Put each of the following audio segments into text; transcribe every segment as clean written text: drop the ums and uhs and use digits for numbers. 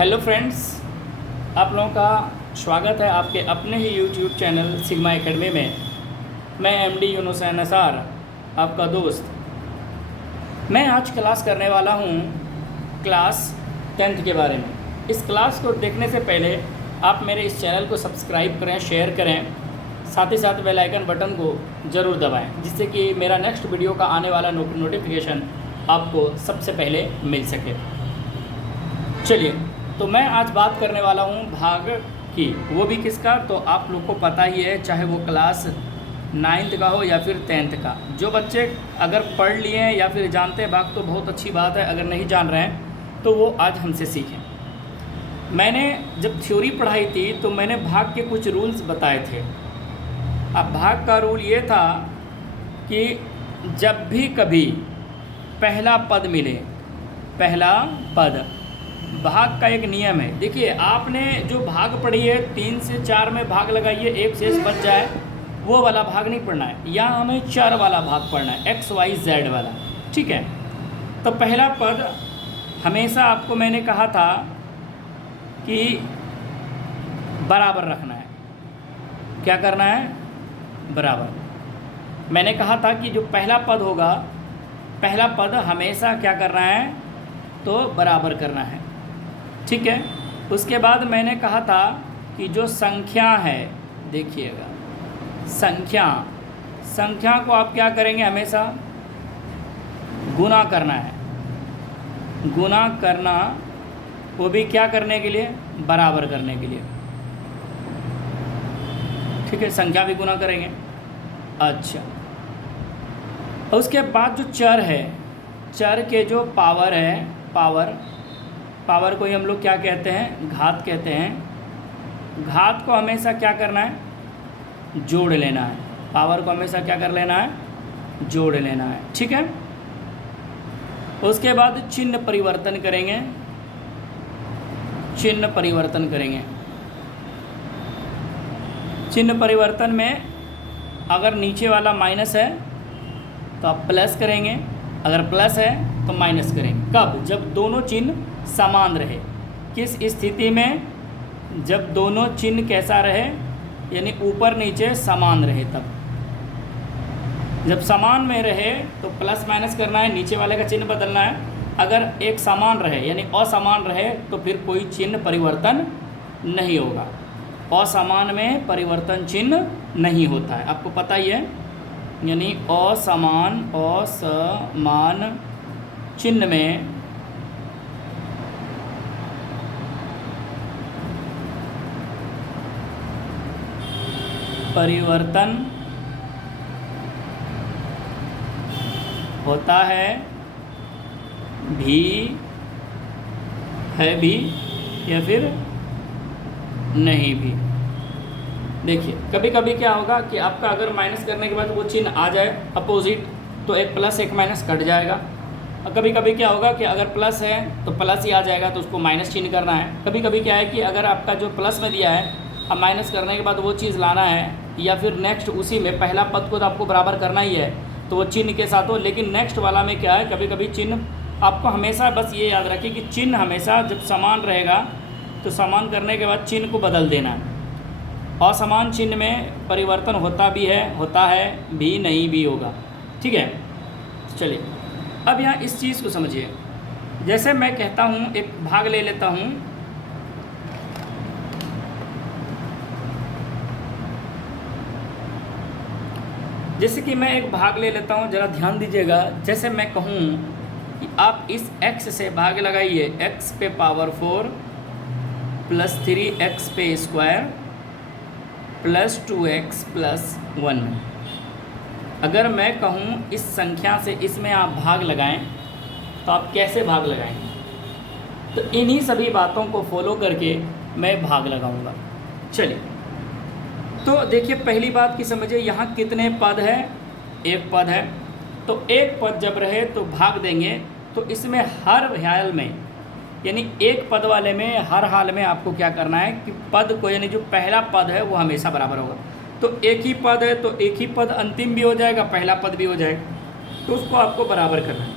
Hello friends, आप लोगों का स्वागत है आपके अपने ही यूट्यूब चैनल सिग्मा एकेडमी में। मैं एमडी यूनुस निसार, आपका दोस्त। मैं आज क्लास करने वाला हूँ क्लास 10th के बारे में। इस क्लास को देखने से पहले आप मेरे इस चैनल को सब्सक्राइब करें, शेयर करें, साथ ही साथ बेल आइकन बटन को ज़रूर दबाएं, जिससे कि मेरा नेक्स्ट वीडियो का आने वाला नोटिफिकेशन आपको सबसे पहले मिल सके। चलिए, तो मैं आज बात करने वाला हूँ भाग की, वो भी किसका, तो आप लोग को पता ही है, चाहे वो क्लास 9th का हो या फिर 10th का। जो बच्चे अगर पढ़ लिए हैं या फिर जानते हैं भाग तो बहुत अच्छी बात है, अगर नहीं जान रहे हैं तो वो आज हमसे सीखें। मैंने जब थ्योरी पढ़ाई थी तो मैंने भाग के कुछ रूल्स बताए थे। अब भाग का रूल ये था कि जब भी कभी पहला पद मिले, पहला पद, भाग का एक नियम है। देखिए, आपने जो भाग पढ़ी है 3 से 4 में भाग लगाइए, एक शेष बच जाए, वो वाला भाग नहीं पढ़ना है। यहाँ हमें 4 वाला भाग पढ़ना है, XYZ वाला, ठीक है। तो पहला पद हमेशा आपको मैंने कहा था कि बराबर रखना है। क्या करना है? बराबर। मैंने कहा था कि जो पहला पद होगा, पहला पद हमेशा क्या करना है, तो बराबर करना है, ठीक है। उसके बाद मैंने कहा था कि जो संख्या है, देखिएगा, संख्या को आप क्या करेंगे, हमेशा गुना करना है। गुना करना, वो भी क्या करने के लिए, बराबर करने के लिए, ठीक है। संख्या भी गुना करेंगे। अच्छा, उसके बाद जो चर है, चर के जो पावर है, पावर को ही हम लोग क्या कहते हैं, घात कहते हैं। घात को हमेशा क्या करना है, जोड़ लेना है। पावर को हमेशा क्या कर लेना है, जोड़ लेना है, ठीक है। उसके बाद चिन्ह परिवर्तन करेंगे, चिन्ह परिवर्तन करेंगे। चिन्ह परिवर्तन में अगर नीचे वाला माइनस है तो आप प्लस करेंगे, अगर प्लस है तो माइनस करेंगे। कब? जब दोनों चिन्ह समान रहे। किस स्थिति में? जब दोनों चिन्ह कैसा रहे, यानी ऊपर नीचे समान रहे, तब। जब समान में रहे तो प्लस माइनस करना है, नीचे वाले का चिन्ह बदलना है। अगर एक समान रहे यानी असमान रहे तो फिर कोई चिन्ह परिवर्तन नहीं होगा। असमान में परिवर्तन चिन्ह नहीं होता है, आपको पता ही है। यानी असमान चिन्ह में परिवर्तन होता है भी, है भी, या फिर नहीं भी। देखिए, कभी कभी क्या होगा कि आपका अगर माइनस करने के बाद वो चिन्ह आ जाए अपोजिट, तो एक प्लस एक माइनस कट जाएगा। और कभी कभी क्या होगा कि अगर प्लस है तो प्लस ही आ जाएगा, तो उसको माइनस चिन्ह करना है। कभी कभी क्या है कि अगर आपका जो प्लस में दिया है, अब माइनस करने के बाद वो चीज़ लाना है, या फिर नेक्स्ट उसी में पहला पद को तो आपको बराबर करना ही है, तो वो चिन्ह के साथ हो। लेकिन नेक्स्ट वाला में क्या है, कभी कभी चिन्ह आपको हमेशा बस ये याद रखिए कि चिन्ह हमेशा जब समान रहेगा तो समान करने के बाद चिन्ह को बदल देना है। असमान चिन्ह में परिवर्तन होता है भी, नहीं भी होगा, ठीक है। चलिए, अब यहाँ इस चीज़ को समझिए। जैसे मैं कहता हूँ, एक भाग ले लेता हूँ, जैसे कि मैं एक भाग ले लेता हूँ, ज़रा ध्यान दीजिएगा। जैसे मैं कहूँ कि आप इस x से भाग लगाइए, x पे पावर 4 प्लस 3x पे स्क्वायर प्लस 2x प्लस 1। अगर मैं कहूँ इस संख्या से इसमें आप भाग लगाएं, तो आप कैसे भाग लगाएंगे? तो इन्हीं सभी बातों को फॉलो करके मैं भाग लगाऊंगा। चलिए, तो देखिए, पहली बात की समझिए, यहाँ कितने पद है? एक पद है। तो एक पद जब रहे तो भाग देंगे, तो इसमें हर हाल में, यानी एक पद वाले में हर हाल में आपको क्या करना है कि पद को, यानी जो पहला पद है वो हमेशा बराबर होगा। तो एक ही पद है तो एक ही पद अंतिम भी हो जाएगा, पहला पद भी हो जाएगा, तो उसको आपको बराबर करना है।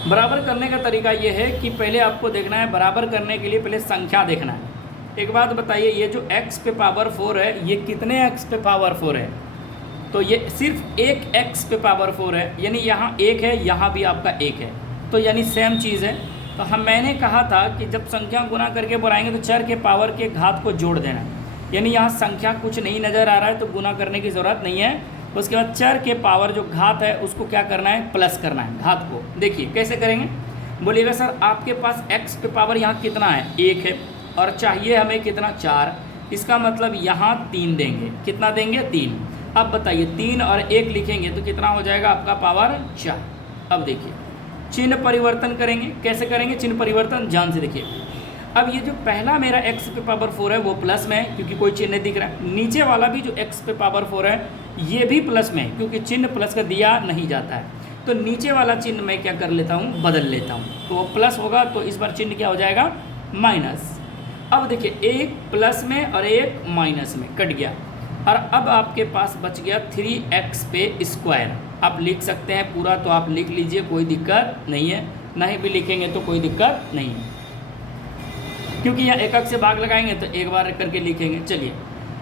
बराबर करने का तरीका ये है कि पहले आपको देखना है, बराबर करने के लिए पहले संख्या देखना है। एक बात बताइए, ये जो x पे पावर 4 है, ये कितने x पे पावर 4 है? तो ये सिर्फ एक x पे पावर 4 है, यानी यहाँ 1 है, यहाँ भी आपका 1 है, तो यानी सेम चीज़ है। तो मैंने कहा था कि जब संख्या गुना करके बढ़ाएंगे तो चर के पावर के घात को जोड़ देना, यानी यहाँ संख्या कुछ नहीं नज़र आ रहा है तो गुना करने की ज़रूरत नहीं है। उसके बाद चर के पावर जो घात है उसको क्या करना है, प्लस करना है घात को। देखिए कैसे करेंगे, बोलिएगा सर आपके पास x पे पावर यहाँ कितना है, 1 है, और चाहिए हमें कितना, 4। इसका मतलब यहाँ 3 देंगे, कितना देंगे, 3। अब बताइए 3 और 1 लिखेंगे तो कितना हो जाएगा आपका पावर 4। अब देखिए चिन्ह परिवर्तन करेंगे, कैसे करेंगे चिन्ह परिवर्तन, ध्यान से देखिए। अब ये जो पहला मेरा x पे पावर 4 है वो प्लस में है क्योंकि कोई चिन्ह नहीं दिख रहा है। नीचे वाला भी जो x पे पावर 4 है ये भी प्लस में है क्योंकि चिन्ह प्लस का दिया नहीं जाता है। तो नीचे वाला चिन्ह मैं क्या कर लेता हूँ, बदल लेता हूँ, तो वो प्लस होगा, तो इस बार चिन्ह क्या हो जाएगा, माइनस। अब देखिए एक प्लस में और एक माइनस में कट गया, और अब आपके पास बच गया 3x पे स्क्वायर। आप लिख सकते हैं पूरा तो आप लिख लीजिए, कोई दिक्कत नहीं है, नहीं भी लिखेंगे तो कोई दिक्कत नहीं है क्योंकि यहाँ एकक से भाग लगाएंगे तो एक बार करके लिखेंगे। चलिए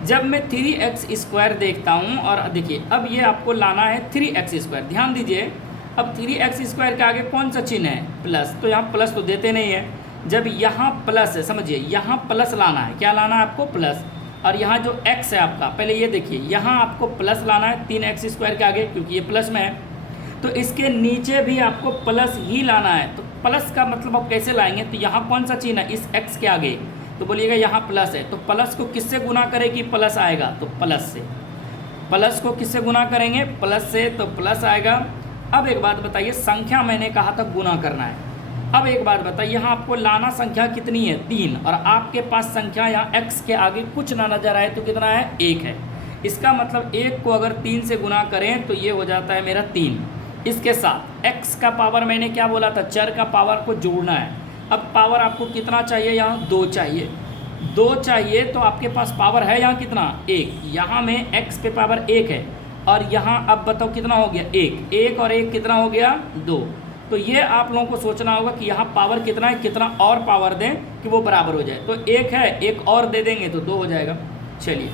जब मैं 3x स्क्वायर देखता हूँ, और देखिए अब ये आपको लाना है 3x स्क्वायर, ध्यान दीजिए। अब 3x स्क्वायर के आगे कौन सा चिन्ह है, प्लस, तो यहाँ प्लस तो देते नहीं है। जब यहाँ प्लस है, समझिए यहाँ प्लस लाना है, क्या लाना है आपको, प्लस। और यहाँ जो x है आपका, पहले ये देखिए यहाँ आपको प्लस लाना है 3x स्क्वायर के आगे क्योंकि ये प्लस में है, तो इसके नीचे भी आपको प्लस ही लाना है। तो प्लस का मतलब आप कैसे लाएंगे, तो यहाँ कौन सा चिन्ह है इस x के आगे, तो बोलिएगा यहाँ प्लस है, तो प्लस को किससे गुना करें कि प्लस आएगा, तो प्लस से। प्लस को किससे गुना करेंगे, प्लस से, तो प्लस आएगा। अब एक बात बताइए, संख्या मैंने कहा था गुना करना है। अब एक बात बताइए, यहाँ आपको लाना संख्या कितनी है, 3, और आपके पास संख्या यहाँ x के आगे कुछ ना नजर आए तो कितना है, 1 है। इसका मतलब 1 को अगर 3 से गुना करें तो ये हो जाता है मेरा 3। इसके साथ x का पावर मैंने क्या बोला था, चर का पावर को जोड़ना है। अब पावर आपको कितना चाहिए, यहाँ 2 चाहिए, 2 चाहिए, तो आपके पास पावर है यहाँ कितना, 1। यहाँ में x पे पावर 1 है, और यहाँ अब बताओ कितना हो गया, 1। 1 और 1 कितना हो गया, 2। तो ये आप लोगों को सोचना होगा कि यहाँ पावर कितना है, कितना और पावर दें कि वो बराबर हो जाए। तो 1 है, 1 और दे देंगे तो 2 हो जाएगा। चलिए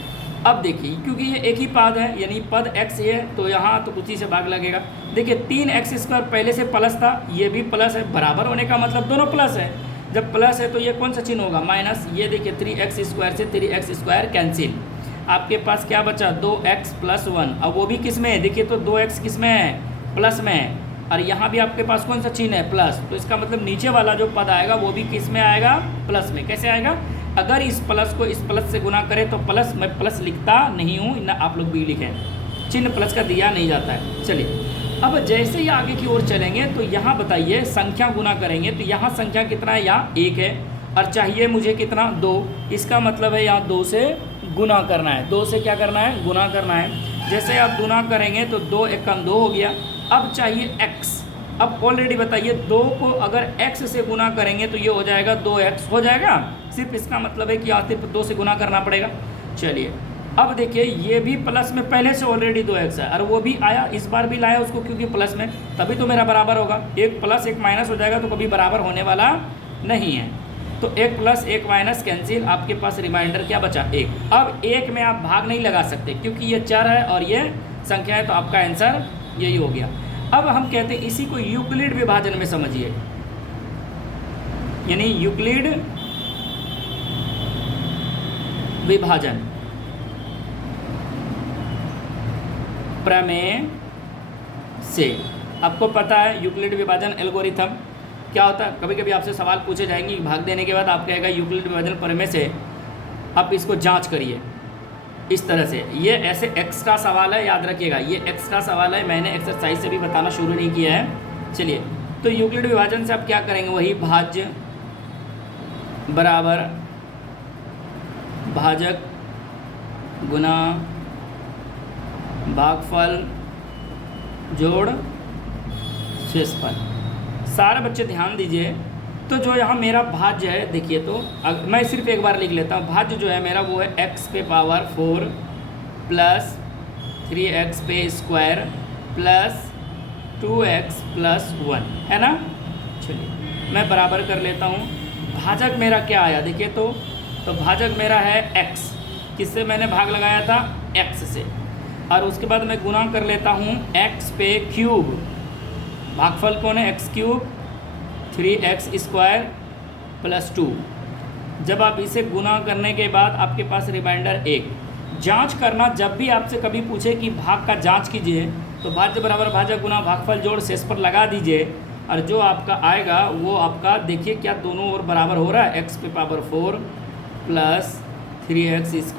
अब देखिए, क्योंकि ये एक ही पद है, यानी पद x है, तो यहाँ तो उसी से भाग लगेगा। देखिए 3x स्क्वायर पहले से प्लस था, ये भी प्लस है, बराबर होने का मतलब दोनों प्लस है। जब प्लस है तो ये कौन सा चिन्ह होगा, माइनस। ये देखिए 3x स्क्वायर से 3x स्क्वायर कैंसिल, आपके पास क्या बचा, 2x + 1। अब वो भी किस में है, देखिए तो 2x किस में है, प्लस में है, और यहाँ भी आपके पास कौन सा चिन्ह है, प्लस। तो इसका मतलब नीचे वाला जो पद आएगा वो भी किस में आएगा, प्लस में। कैसे आएगा, अगर इस प्लस को इस प्लस से गुना करें तो प्लस, मैं प्लस लिखता नहीं हूँ ना, आप लोग भी लिखें, चिन्ह प्लस का दिया नहीं जाता है। चलिए अब जैसे ही आगे की ओर चलेंगे तो यहाँ बताइए संख्या गुना करेंगे तो यहाँ संख्या कितना है, यहाँ 1 है, और चाहिए मुझे कितना, 2। इसका मतलब है यहाँ 2 से गुना करना है, 2 से क्या करना है, गुना करना है। जैसे आप गुना करेंगे तो 2 × 1 = 2 हो गया। अब चाहिए x। अब ऑलरेडी बताइए 2 को अगर x से गुना करेंगे तो ये हो जाएगा 2x हो जाएगा, सिर्फ इसका मतलब है कि यहाँ सिर्फ 2 से गुना करना पड़ेगा। चलिए अब देखिए ये भी प्लस में पहले से ऑलरेडी 2x है, और वो भी आया, इस बार भी लाया उसको क्योंकि प्लस में, तभी तो मेरा बराबर होगा। 1 + 1 - हो जाएगा तो कभी बराबर होने वाला नहीं है। तो 1 + 1 - कैंसिल, आपके पास रिमाइंडर क्या बचा, 1। अब 1 में आप भाग नहीं लगा सकते क्योंकि ये चर है और ये संख्या है, तो आपका आंसर यही हो गया। अब हम कहते हैं इसी को यूक्लिड विभाजन में समझिए, यानी यूक्लिड विभाजन प्रमेय से। आपको पता है यूक्लिड विभाजन एल्गोरिथम क्या होता है, कभी कभी आपसे सवाल पूछे जाएंगे, भाग देने के बाद आप कहेगा यूक्लिड विभाजन प्रमेय से आप इसको जांच करिए इस तरह से। ये ऐसे एक्स्ट्रा सवाल है, याद रखिएगा, ये एक्स्ट्रा सवाल है, मैंने एक्सरसाइज से भी बताना शुरू नहीं किया है। चलिए तो यूक्लिड विभाजन से आप क्या करेंगे, वही भाज्य बराबर भाजक गुना भागफल जोड़ शेषफल। सारे बच्चे ध्यान दीजिए, तो जो यहाँ मेरा भाज्य है, देखिए तो मैं सिर्फ एक बार लिख लेता हूँ। भाज्य जो है मेरा वो है x पे पावर 4 + 3x पे स्क्वायर + 2x + 1, है ना। चलिए मैं बराबर कर लेता हूँ। भाजक मेरा क्या आया देखिए, तो भाजक मेरा है x, किससे मैंने भाग लगाया था, x से, और उसके बाद मैं गुना कर लेता हूँ x पे क्यूब, भागफल कौन है, x क्यूब 3x² प्लस 2। जब आप इसे गुना करने के बाद आपके पास रिमाइंडर 1। जांच करना, जब भी आपसे कभी पूछे कि भाग का जांच कीजिए तो भाज्य बराबर भाजक गुना भागफल जोड़ शेष पर लगा दीजिए, और जो आपका आएगा वो आपका देखिए क्या दोनों ओर बराबर हो रहा है, x पे power 4 plus 3x²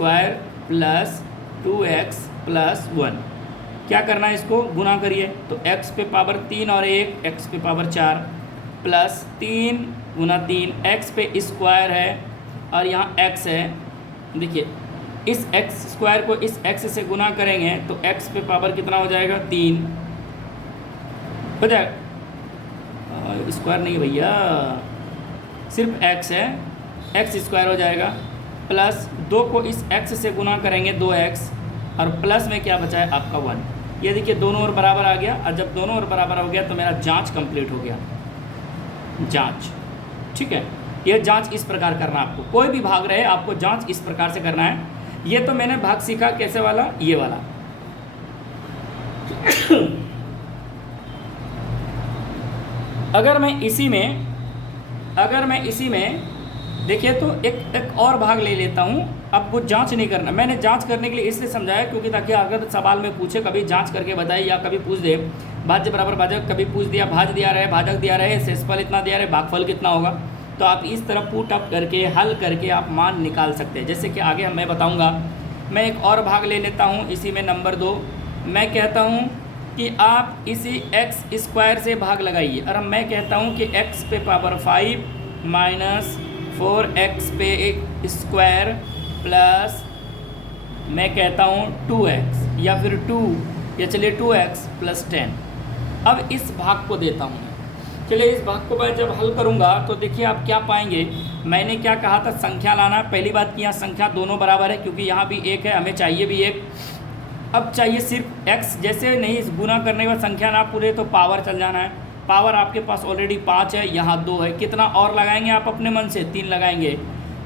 plus 2x plus 1। क्या करना है, इसको गुना करिए, तो x पे पावर 3 और 1 x पे पावर 4 प्लस 3 गुना 3 x पे स्क्वायर है और यहाँ x है। देखिए इस x² को इस x से गुना करेंगे तो x पे पावर कितना हो जाएगा, 3 हो जाएगा, स्क्वायर नहीं भैया, सिर्फ x है, x² हो जाएगा, प्लस 2 को इस x से गुना करेंगे 2x, और प्लस में क्या बचा है आपका 1। ये देखिए दोनों ओर बराबर आ गया, और जब दोनों ओर बराबर हो गया तो मेरा जांच कंप्लीट हो गया, जांच। ठीक है, ये जांच इस प्रकार करना, आपको कोई भी भाग रहे आपको जांच इस प्रकार से करना है। ये तो मैंने भाग सीखा कैसे वाला, ये वाला। अगर मैं इसी में देखिए तो एक और भाग ले लेता हूँ। अब वो जांच नहीं करना, मैंने जांच करने के लिए इसलिए समझाया क्योंकि ताकि अगर सवाल में पूछे कभी जांच करके बताइए, या कभी पूछ दे भाज्य बराबर भाजक, कभी पूछ दिया भाज्य दिया रहे, भाजक दिया रहे, शेषफल इतना दिया रहे, भागफल कितना होगा, तो आप इस तरह पुट अप करके हल करके आप मान निकाल सकते हैं। जैसे कि आगे मैं बताऊँगा। मैं एक और भाग ले लेता हूँ इसी में, नंबर 2। मैं कहता हूँ कि आप इसी x² से भाग लगाइए, और मैं कहता हूँ कि x पे पावर 5 माइनस 4x पे स्क्वायर प्लस मैं कहता हूँ 2x, या फिर 2, या चलिए 2x प्लस 10। अब इस भाग को देता हूँ, चलिए इस भाग को मैं जब हल करूँगा तो देखिए आप क्या पाएंगे। मैंने क्या कहा था, संख्या लाना। पहली बात कि यहाँ संख्या दोनों बराबर है, क्योंकि यहाँ भी 1 है, हमें चाहिए भी 1। अब चाहिए सिर्फ x, जैसे नहीं इस गुना करने के बाद संख्या ना पूरे तो पावर चल जाना है। पावर आपके पास ऑलरेडी 5 है, यहाँ 2 है, कितना और लगाएंगे आप अपने मन से, 3 लगाएंगे,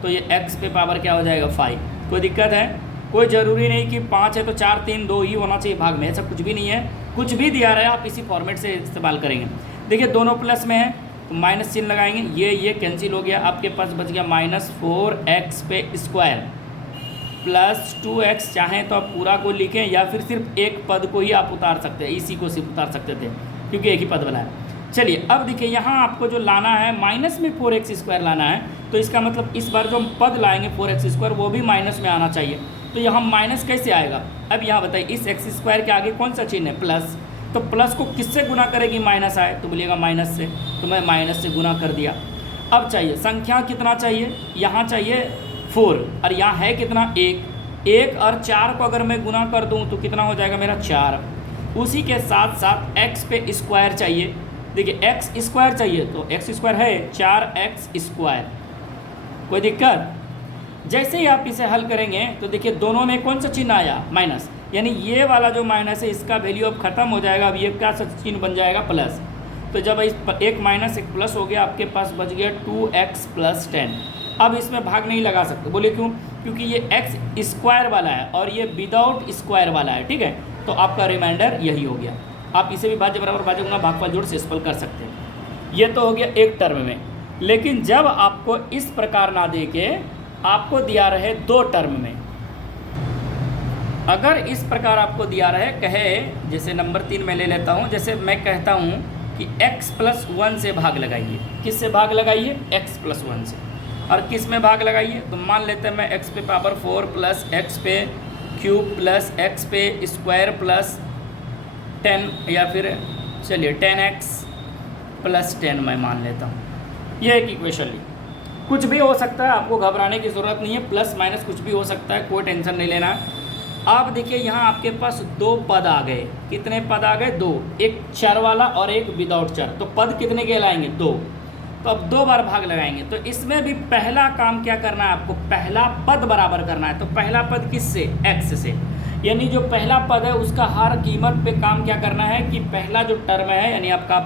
तो ये x पे पावर क्या हो जाएगा, 5। कोई दिक्कत है? कोई ज़रूरी नहीं कि 5 है तो 4 3 2 ही होना चाहिए भाग में, ऐसा कुछ भी नहीं है। कुछ भी दिया रहा है आप इसी फॉर्मेट से इस्तेमाल करेंगे। देखिए दोनों प्लस में है तो माइनस चिन्ह लगाएंगे, ये कैंसिल हो गया, आपके पास बच गया -4x पे स्क्वायर प्लस 2x। चाहें तो आप पूरा को लिखें या फिर सिर्फ एक पद को ही आप उतार सकते हैं, इसी को सिर्फ उतार सकते थे क्योंकि एक ही पद बना है। चलिए अब देखिए यहाँ आपको जो लाना है माइनस में 4x² लाना है, तो इसका मतलब इस बार जो हम पद लाएंगे 4x² वो भी माइनस में आना चाहिए। तो यहाँ माइनस कैसे आएगा, अब यहाँ बताइए, इस x² के आगे कौन सा चिन्ह है, प्लस। तो प्लस को किससे गुना करेगी माइनस आए, तो बोलिएगा माइनस से, तो मैं माइनस से गुना कर दिया। अब चाहिए संख्या कितना चाहिए, यहाँ चाहिए 4 और यहाँ है कितना 1 और 4 को अगर मैं गुना कर दूँ तो कितना हो जाएगा मेरा 4। उसी के साथ साथ x पे स्क्वायर चाहिए। देखिए x² चाहिए तो x² है 4x²। कोई दिक्कत? जैसे ही आप इसे हल करेंगे तो देखिए दोनों में कौन सा चिन्ह आया, माइनस, यानी ये वाला जो माइनस है इसका वैल्यू अब खत्म हो जाएगा। अब ये क्या चिन्ह बन जाएगा, प्लस। तो जब इस एक माइनस एक प्लस हो गया, आपके पास बच गया 2x + 10। अब इसमें भाग नहीं लगा सकते, बोले क्यों? क्योंकि ये x² वाला है और ये विदाउट स्क्वायर वाला है, ठीक है। तो आपका रिमाइंडर यही हो गया। आप इसे भी भाज्य बराबर भाज्य गुणा भागफल जोड़ शेषफल कर सकते हैं। ये तो हो गया एक टर्म में। लेकिन जब आपको इस प्रकार ना दे के आपको दिया रहे 2 टर्म में, अगर इस प्रकार आपको दिया रहे, कहे जैसे नंबर 3 में ले लेता हूँ, जैसे मैं कहता हूँ कि x + 1 से भाग लगाइए। किस से भाग लगाइए? x + 1 से। और किस में भाग लगाइए? तो मान लेते हैं मैं x पे पावर 4 प्लस x पे क्यूब प्लस x पे स्क्वायर प्लस 10, या फिर चलिए 10x + 10 मैं मान लेता हूँ। ये एक इक्वेशन ली, कुछ भी हो सकता है, आपको घबराने की ज़रूरत नहीं है, प्लस माइनस कुछ भी हो सकता है, कोई टेंशन नहीं लेना। आप देखिए यहाँ आपके पास 2 पद आ गए। कितने पद आ गए? 2, एक चर वाला और एक विदाउट चर। तो पद कितने कहलाएंगे? 2। तो अब 2 बार भाग लगाएंगे। तो इसमें भी पहला काम क्या करना है आपको? पहला पद बराबर करना है। तो पहला पद किससे? x से। यानी जो पहला पद है उसका हर कीमत पे काम क्या करना है कि पहला जो टर्म है, यानी आपका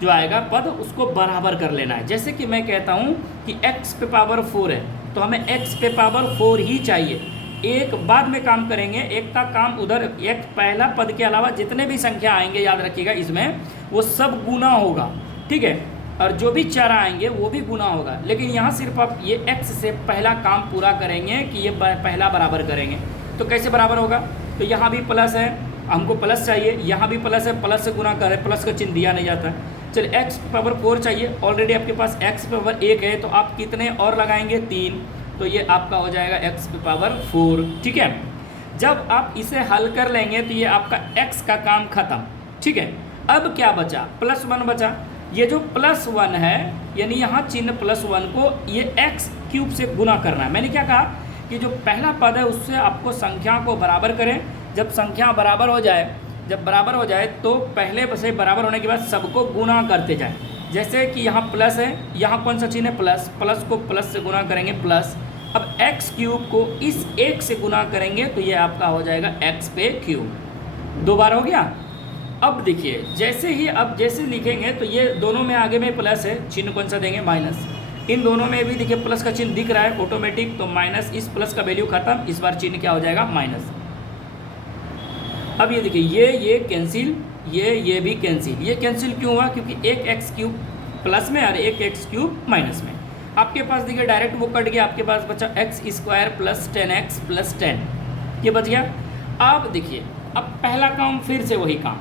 जो आएगा पद उसको बराबर कर लेना है। जैसे कि मैं कहता हूँ कि x पे पावर 4 है तो हमें x पे पावर 4 ही चाहिए। एक बाद में काम करेंगे, एक का काम उधर, एक पहला पद के अलावा जितने भी संख्या आएंगे याद रखिएगा इसमें वो सब गुना होगा, ठीक है, और जो भी चर आएंगे वो भी गुना होगा। लेकिन यहाँ सिर्फ आप ये x से पहला काम पूरा करेंगे कि ये पहला बराबर करेंगे। तो कैसे बराबर होगा? तो यहाँ भी प्लस है, हमको प्लस चाहिए, यहाँ भी प्लस है, प्लस से गुना करें, प्लस का चिन्ह दिया नहीं जाता है। चलिए x पावर 4 चाहिए, ऑलरेडी आपके पास x पावर 1 है तो आप कितने और लगाएंगे? 3, तो ये आपका हो जाएगा x पावर 4, ठीक है। जब आप इसे हल कर लेंगे तो ये आपका x का काम खत्म, ठीक है। अब क्या बचा? +1 बचा। ये जो +1 है यानी यहाँ चिन्ह +1 को ये x क्यूब से गुना करना है। मैंने क्या कहा कि जो पहला पद है उससे आपको संख्या को बराबर करें। जब संख्या बराबर हो जाए, जब बराबर हो जाए तो पहले से बराबर होने के बाद सबको गुना करते जाएं। जैसे कि यहाँ प्लस है, यहाँ कौन सा चिन्ह है? प्लस, प्लस को प्लस से गुना करेंगे प्लस। अब x क्यूब को इस 1 से गुना करेंगे तो ये आपका हो जाएगा x पे क्यूब। 2 बार हो गया। अब देखिए जैसे ही अब जैसे लिखेंगे तो ये दोनों में आगे में प्लस है, चिन्ह कौन सा देंगे? माइनस। इन दोनों में भी देखिए प्लस का चिन्ह दिख रहा है ऑटोमेटिक, तो माइनस, इस प्लस का वैल्यू खत्म, इस बार चिन्ह क्या हो जाएगा? माइनस। अब ये देखिए ये कैंसिल, ये भी कैंसिल। ये कैंसिल क्यों हुआ? क्योंकि एक एक्स क्यूब प्लस में और एक एक्स क्यूब माइनस में। आपके पास देखिए डायरेक्ट वो कट गया, आपके पास बचा x² + 10x + 10, ये बच गया। अब देखिए अब पहला काम फिर से वही काम,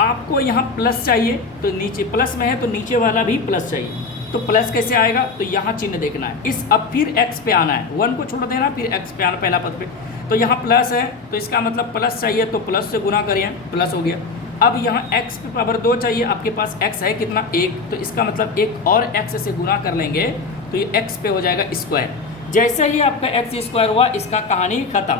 आपको यहाँ प्लस चाहिए तो नीचे प्लस में है तो नीचे वाला भी प्लस चाहिए। तो प्लस कैसे आएगा? तो यहाँ चिन्ह देखना है, इस अब फिर x पे आना है, 1 को छोड़ देना, फिर x पे आना पहला पद पे। तो यहाँ प्लस है तो इसका मतलब प्लस चाहिए तो प्लस से गुना करिए, प्लस हो गया। अब यहाँ x पे पावर 2 चाहिए, आपके पास x है कितना? 1, तो इसका मतलब एक और x से गुना कर लेंगे तो ये x पे हो जाएगा स्क्वायर। जैसे ही आपका x² हुआ इसका कहानी खत्म।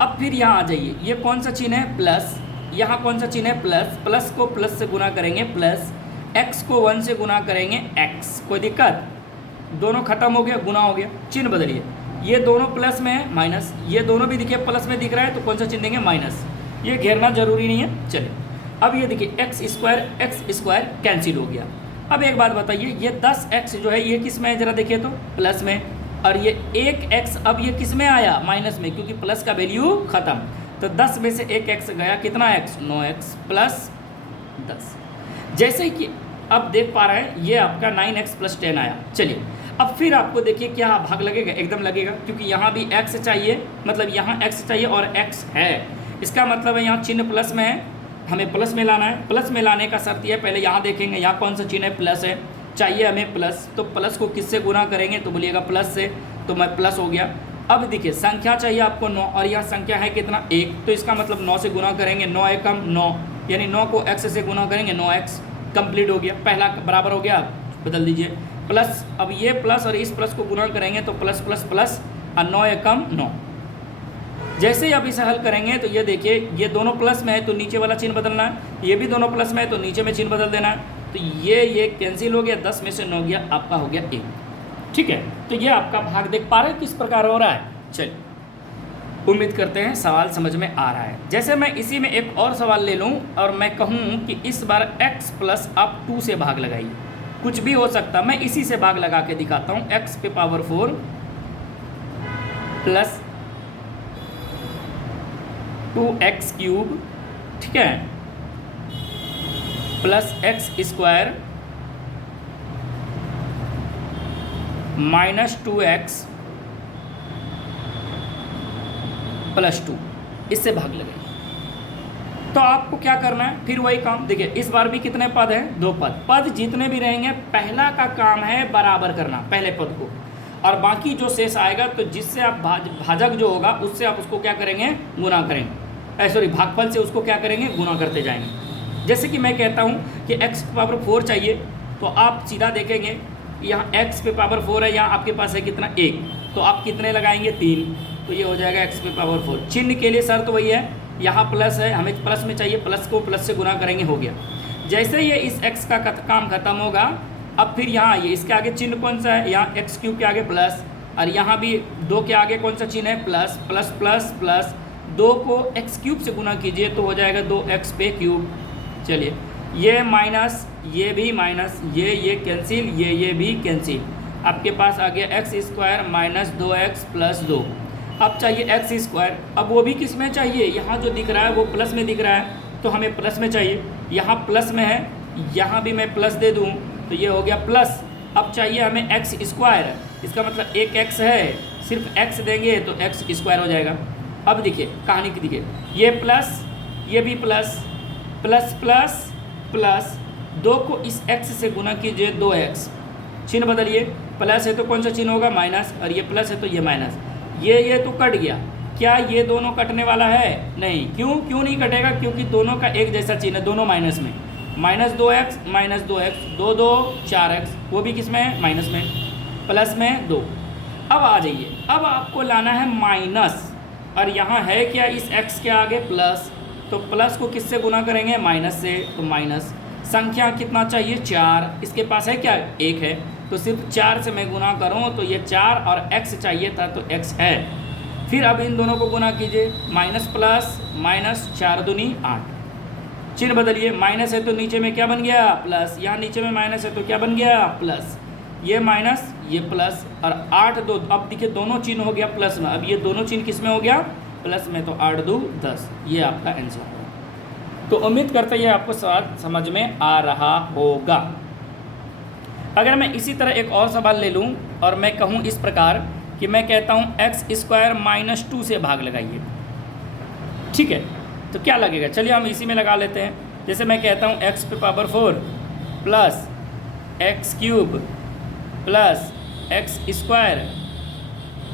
अब फिर यहाँ आ जाइए, ये कौन सा चिन्ह है? प्लस। यहाँ कौन सा चिन्ह है? प्लस। प्लस को प्लस से गुना करेंगे प्लस, x को 1 से गुना करेंगे x। कोई दिक्कत? दोनों खत्म हो गया, गुना हो गया, चिन्ह बदलिए। ये दोनों प्लस में है, माइनस, ये दोनों भी देखिए प्लस में दिख रहा है तो कौन सा चिन्ह देंगे? माइनस। ये घेरना जरूरी नहीं है। चलिए अब ये देखिए x² कैंसिल हो गया। अब एक बात बताइए, ये 10x जो है ये किस में है? जरा देखिए तो प्लस में, और ये 1x अब ये किस में आया? माइनस में, क्योंकि प्लस का वैल्यू खत्म। तो 10 में से 1x गया, कितना x? 9x + 10। जैसे कि अब देख पा रहे हैं ये आपका 9x + 10 आया। चलिए अब फिर आपको देखिए क्या भाग लगेगा? एकदम लगेगा, क्योंकि यहाँ भी x चाहिए, मतलब यहाँ x चाहिए और x है, इसका मतलब है यहाँ चिन्ह प्लस में है, हमें प्लस में लाना है। प्लस में लाने का शर्त है, पहले यहाँ देखेंगे यहाँ कौन सा चिन्ह है? प्लस है, चाहिए हमें प्लस, तो प्लस को किससे गुना करेंगे? तो बोलिएगा प्लस से, तो मैं प्लस हो गया। अब देखिए संख्या चाहिए आपको 9 और यहाँ संख्या है कितना? 1, तो इसका मतलब 9 से गुना करेंगे, 9 एकम 9, यानी 9 को x से गुना करेंगे, 9x कंप्लीट हो गया, पहला बराबर हो गया, बदल दीजिए प्लस। अब ये प्लस और इस प्लस को गुना करेंगे तो प्लस प्लस प्लस, और 9 एकम 9। जैसे ही अब इसे हल करेंगे तो ये देखिए ये दोनों प्लस में है तो नीचे वाला चिन्ह बदलना है, ये भी दोनों प्लस में है तो नीचे में चिन्ह बदल देना है। तो ये कैंसिल हो गया, 10 में से 9 गया, आपका हो गया 1, ठीक है। तो ये आपका भाग देख पा रहे हैं किस प्रकार हो रहा है। चलिए उम्मीद करते हैं सवाल समझ में आ रहा है। जैसे मैं इसी में एक और सवाल ले लूँ और मैं कहूँ कि इस बार x + आप 2 से भाग लगाइए, कुछ भी हो सकता, मैं इसी से भाग लगा के दिखाता हूँ। x पे पावर 4 + 2x³ ठीक है प्लस x² -2x + 2, इससे भाग लगाइए। तो आपको क्या करना है? फिर वही काम देखिए, इस बार भी कितने पद हैं? 2 पद। पद जितने भी रहेंगे पहला का काम है बराबर करना पहले पद को, और बाकी जो शेष आएगा तो जिससे आप भाजक जो होगा उससे आप उसको क्या करेंगे? गुना करेंगे, सॉरी भागफल से उसको क्या करेंगे? गुना करते जाएंगे। जैसे कि मैं कहता हूँ कि x पावर 4 चाहिए तो आप सीधा देखेंगे यहाँ x पे पावर 4 है, यहाँ आपके पास है कितना? 1, तो आप कितने लगाएंगे? 3, तो ये हो जाएगा x पे पावर 4। चिन्ह के लिए शर्त वही है, यहाँ प्लस है, हमें प्लस में चाहिए, प्लस को प्लस से गुना करेंगे, हो गया। जैसे ये इस x का काम खत्म होगा, अब फिर यहाँ आइए, इसके आगे चिन्ह कौन सा है? यहाँ x³ के आगे प्लस, और यहाँ भी 2 के आगे कौन सा चिन्ह है? प्लस प्लस प्लस प्लस, 2 को x³ से गुना कीजिए तो हो जाएगा 2x पे क्यूब। चलिए ये माइनस, ये भी माइनस, ये कैंसिल, ये भी कैंसिल। आपके पास आ गया x square minus 2x plus 2। अब चाहिए एक्स स्क्वायर, अब वो भी किस में चाहिए, यहाँ जो दिख रहा है वो प्लस में दिख रहा है तो हमें प्लस में चाहिए, यहाँ प्लस में है, यहाँ भी मैं प्लस दे दूँ तो ये हो गया प्लस। अब चाहिए हमें एक्स स्क्वायर, इसका मतलब एक एक्स है, सिर्फ एक्स देंगे तो एक्स स्क्वायर हो जाएगा। अब देखिए कहानी की, देखिए ये प्लस, ये भी प्लस, प्लस प्लस प्लस, 2 को इस x से गुना कीजिए 2x, चिन्ह बदलिए, प्लस है तो कौन सा चिन्ह होगा, माइनस, और ये प्लस है तो ये माइनस, ये तो कट गया। क्या ये दोनों कटने वाला है, नहीं, क्यों नहीं कटेगा, क्योंकि दोनों का एक जैसा चिन्ह है, दोनों माइनस में, माइनस 2x, 2 2 4x, वो भी किस में है, माइनस में, प्लस में 2। अब आ जाइए, अब आपको लाना है माइनस, और यहाँ है क्या इस x के आगे प्लस, तो प्लस को किससे गुना करेंगे, माइनस से, तो माइनस। संख्या कितना चाहिए, 4, इसके पास है क्या, 1 है, तो सिर्फ 4 से मैं गुना करूँ तो ये 4 और x चाहिए था तो x है। फिर अब इन दोनों को गुना कीजिए, माइनस प्लस माइनस, 4 दूनी 8, चिन्ह बदलिए, माइनस है तो नीचे में क्या बन गया, प्लस, यहाँ नीचे में माइनस है तो क्या बन गया, प्लस, ये माइनस ये प्लस, और 8 2, अब देखिए दोनों चिन्ह हो गया प्लस में, अब ये दोनों चिन्ह किस में हो गया, प्लस में, तो 8 2 10, ये आपका आंसर है। तो उम्मीद करते हैं आपको सवाल समझ में आ रहा होगा। अगर मैं इसी तरह एक और सवाल ले लूँ और मैं कहूँ इस प्रकार कि मैं कहता हूँ एक्स स्क्वायर माइनस 2 से भाग लगाइए, ठीक है, तो क्या लगेगा, चलिए हम इसी में लगा लेते हैं। जैसे मैं कहता हूँ एक्स पे power 4 plus x cube plus x square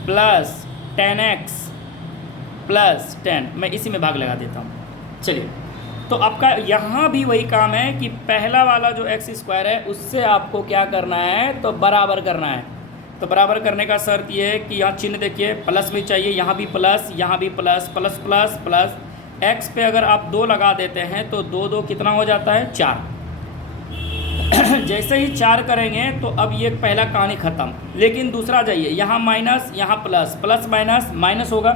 plus 10x plus 10, मैं इसी में भाग लगा देता हूँ। चलिए, तो आपका यहाँ भी वही काम है कि पहला वाला जो एक्स स्क्वायर है उससे आपको क्या करना है, तो बराबर करना है। तो बराबर करने का शर्त ये है कि यहाँ चिन्ह देखिए प्लस भी चाहिए, यहाँ भी प्लस, यहाँ भी plus, plus plus plus, x पे अगर आप 2 लगा देते हैं तो 2 2 कितना हो जाता है, 4। जैसे ही 4 करेंगे तो अब ये पहला कहानी ख़त्म। लेकिन दूसरा जाइए, यहाँ माइनस, यहाँ प्लस, प्लस माइनस माइनस होगा।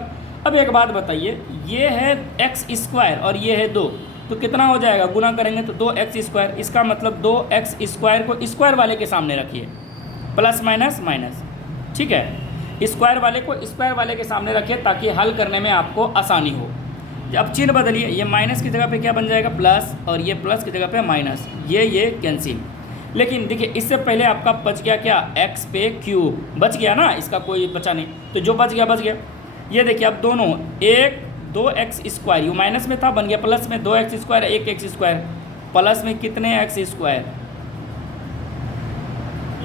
अब एक बात बताइए, ये है एक्स स्क्वायर और ये है 2, तो कितना हो जाएगा, गुना करेंगे तो 2x स्क्वायर, इसका मतलब 2x स्क्वायर को स्क्वायर वाले के सामने रखिए, प्लस माइनस माइनस, ठीक है, स्क्वायर वाले को स्क्वायर वाले के सामने रखिए ताकि हल करने में आपको आसानी हो। अब चिन्ह बदलिए, ये माइनस की जगह पे क्या बन जाएगा, प्लस, और ये प्लस की जगह पे माइनस, ये कैंसिल। लेकिन देखिए इससे पहले आपका बच गया क्या, x पे क्यूब बच गया ना, इसका कोई बचा नहीं, तो जो बच गया। ये देखिए अब दोनों, एक 2x स्क्वायर, यू माइनस में था, बन गया प्लस में, 2x square 1x square, plus में कितने x square,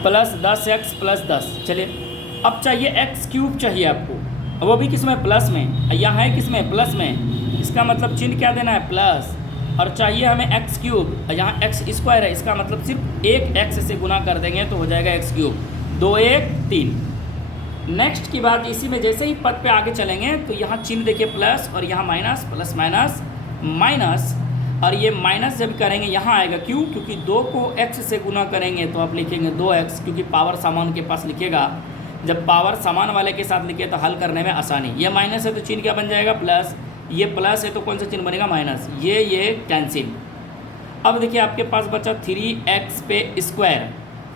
plus 10x plus 10। चलिए अब चाहिए x क्यूब चाहिए आपको, वो भी किस में, प्लस में, यहाँ है किस में, प्लस में, इसका मतलब चिन्ह क्या देना है, प्लस, और चाहिए हमें x क्यूब, यहाँ x स्क्वायर है, इसका मतलब सिर्फ एक x से गुना कर देंगे तो हो जाएगा x क्यूब, 2 1 3। नेक्स्ट की बात, इसी में जैसे ही पद पे आगे चलेंगे तो यहाँ चिन्ह देखिए प्लस, और यहाँ माइनस, प्लस माइनस माइनस, और ये माइनस जब करेंगे यहाँ आएगा, क्यों, क्योंकि 2 को x से गुना करेंगे तो आप लिखेंगे 2x, क्योंकि पावर सामान के पास लिखेगा, जब पावर सामान वाले के साथ लिखे तो हल करने में आसानी। ये माइनस है तो चिन्ह क्या बन जाएगा, प्लस, ये प्लस है तो कौन सा चिन्ह बनेगा, माइनस, ये कैंसिल। अब देखिए आपके पास बचा 3x पे स्क्वायर,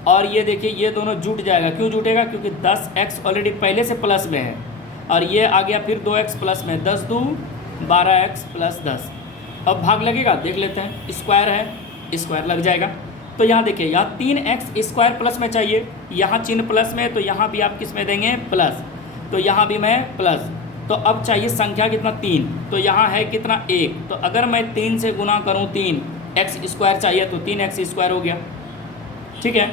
और ये देखिए ये दोनों जुट जाएगा, क्यों जुटेगा, क्योंकि 10x ऑलरेडी पहले से प्लस में है, और ये आ गया फिर 2x प्लस में, 10 2 12x प्लस 10। अब भाग लगेगा, देख लेते हैं, स्क्वायर है, स्क्वायर लग जाएगा। तो यहाँ देखिए, यहाँ 3x स्क्वायर प्लस में चाहिए, यहाँ चिन्ह प्लस में, तो यहाँ भी आप किस में देंगे, प्लस, तो यहाँ भी मैं प्लस। तो अब चाहिए संख्या कितना, 3, तो यहाँ है कितना, 1, तो अगर मैं 3 से गुना करूँ 3x स्क्वायर चाहिए तो 3x स्क्वायर हो गया, ठीक है।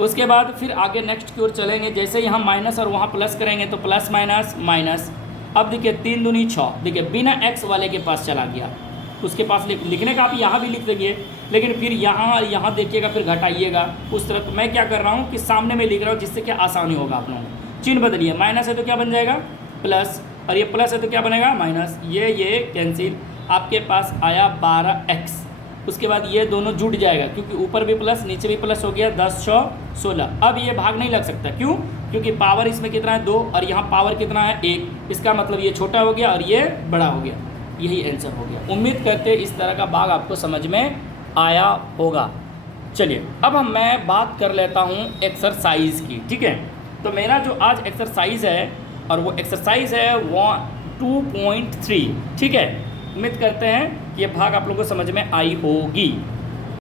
उसके बाद फिर आगे नेक्स्ट की ओर चलेंगे, जैसे ही हम माइनस और वहाँ प्लस करेंगे तो प्लस माइनस माइनस। अब देखिए 3 दूनी 6, देखिए बिना x वाले के पास चला गया, उसके पास लिखने का आप यहाँ भी लिख देंगे, लेकिन फिर यहाँ और यहाँ देखिएगा, फिर घटाइएगा उस तरफ। मैं क्या कर रहा हूँ कि सामने में लिख रहा हूँ जिससे क्या आसानी होगा आप लोगों को। चिन्ह बदलिए, माइनस है तो क्या बन जाएगा, प्लस, और ये प्लस है तो क्या बनेगा, माइनस, ये कैंसिल। आपके पास आया 12x, उसके बाद ये दोनों जुट जाएगा, क्योंकि ऊपर भी प्लस नीचे भी प्लस हो गया, 10 6 16। अब ये भाग नहीं लग सकता, क्यों, क्योंकि पावर इसमें कितना है, 2, और यहाँ पावर कितना है, 1, इसका मतलब ये छोटा हो गया और ये बड़ा हो गया, यही आंसर हो गया। उम्मीद करते इस तरह का भाग आपको समझ में आया होगा। चलिए अब मैं बात कर लेता हूँ एक्सरसाइज की, ठीक है। तो मेरा जो आज एक्सरसाइज है और वो एक्सरसाइज है वो 2.3, ठीक है। उम्मीद करते हैं कि ये भाग आप लोगों को समझ में आई होगी।